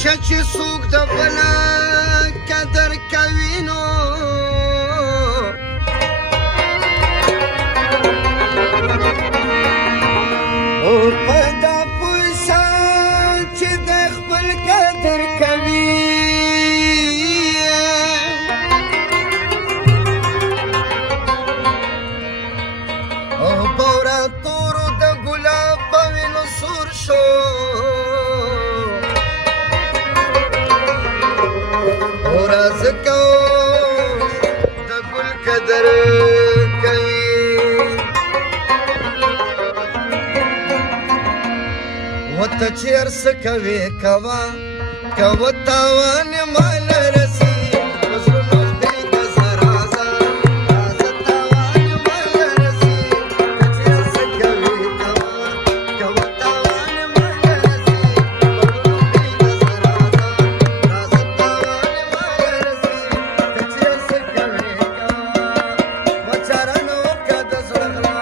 همیشه چې څوک د بله قدر کوي نو اور په دا پوه چې د خپل قدر کوي او بورا تورو د ګلاب په وینو سور شو اور ځکه د ګل قدر کوي وته چې هر څه کوې کوه کوه تاوان مال رسي په زړونو بېګه زه راځه راځه تاوان مال رسي که چې هر څه کوې کوه کوه تاوان مال رسي په زړونو بېګه زه راځه راځه تاوان مال رسي که چې هر څه کوې کوه وچاره نه وکړه د زړه غلا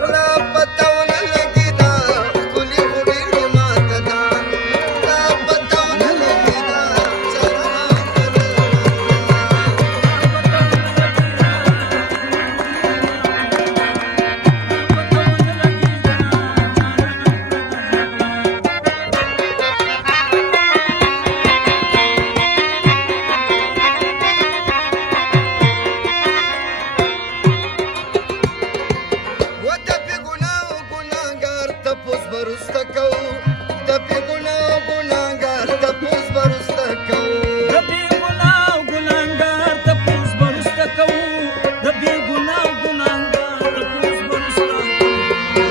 غلا پته ونه لګېده ښکلي خو ډېرې ماته ده غلا پته ونه لګېده چاره نه و د بې ګناه او ګناهګار تپوس به وروسته کوو د بې ګناه او ګناهګار تپوس به وروسته کوو د بې ګناه او ګناهګار تپوس به وروسته کوو د بې ګناه او ګناهګار تپوس به وروسته کوو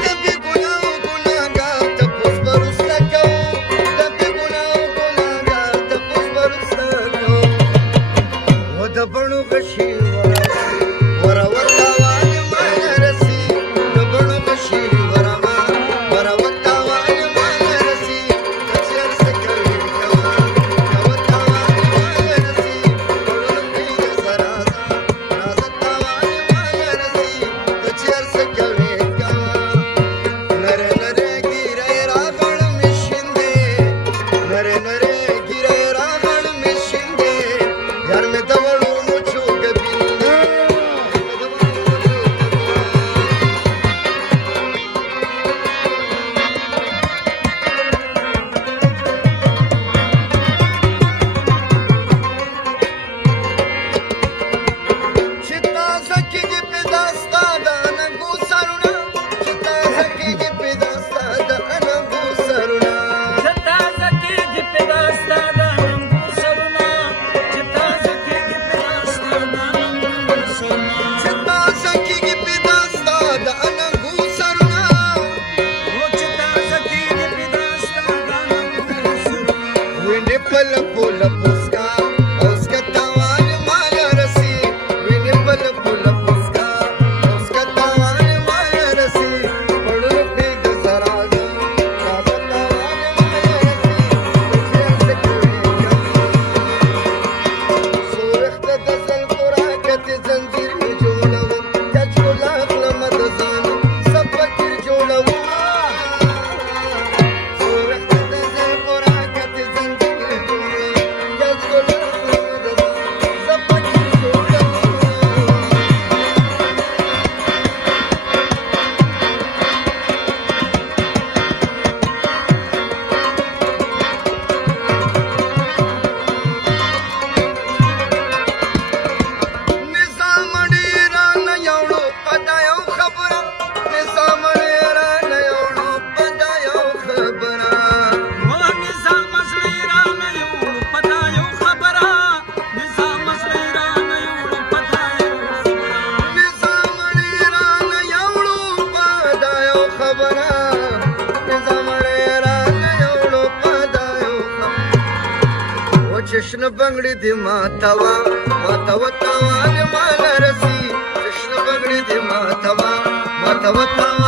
د بې ګناه او ګناهګار تپوس به وروسته کوو د بې ګناه او ګناهګار تپوس به وروسته کوو و د بڼو غشي وره ورتاوان مال رسي د بڼو غشي وره ورتاوان مال رسي که چې هر څه کوې کوه کوه تاوان مال رسي په زړونو بېګه زه راځه راځه تاوان مال رسي که چې هر څه کوې کوه نره نره ګیره یې راغړ مې شیندې نره نره ګیره یې راغړ مې شیندې یار مې د وړو مچو ګبیندې چې تازه کېږي پیدا ستا د اننګو سرونه چې تازه کېږي پیدا ستا د اننګو سرونه چې تازه کېږي پیدا ستا د اننګو سرونه چې تازه کېږي پیدا ستا د اننګو سرونه چې تازه کېږي پیدا ستا د اننګو سرونه او چې تازه کېږي پیدا ستا د اننګو سرونه وینې په لپو لپو سکا اوسکه تاوان مال رسي وینې په لپو لپو سکا اوسکه تاوان مال رسي پړو بېګه زه راځه راځه تاوان مال رسي که چې هر څه کوې کوه سورخته د زلفو راکتې زنځیر مې جوړوم کچکولا کړمه د ځان څه فکر جوړوم سورخته د زلفو راکتې زنځیر مې جوړوم کچکولا کړمه د ځان څه فکر جوړوم نظام ډېرانه یوړو په دا یو خبره نظام ډېرانه یوړو په دا یو خبره و نظام زړه رانه یوړو په دا یو خبره نظام زړه رانه یوړو په دا یو خبره نظام ډېرانه یوړو په دا یو خبره نظام ډېرانه یوړو په دا یو خبره و چې شنه بنګړي دې ماتوه ماتوه تاوان مال رسي چې شنه بنګړي دې ماتوه ماتوه تاوان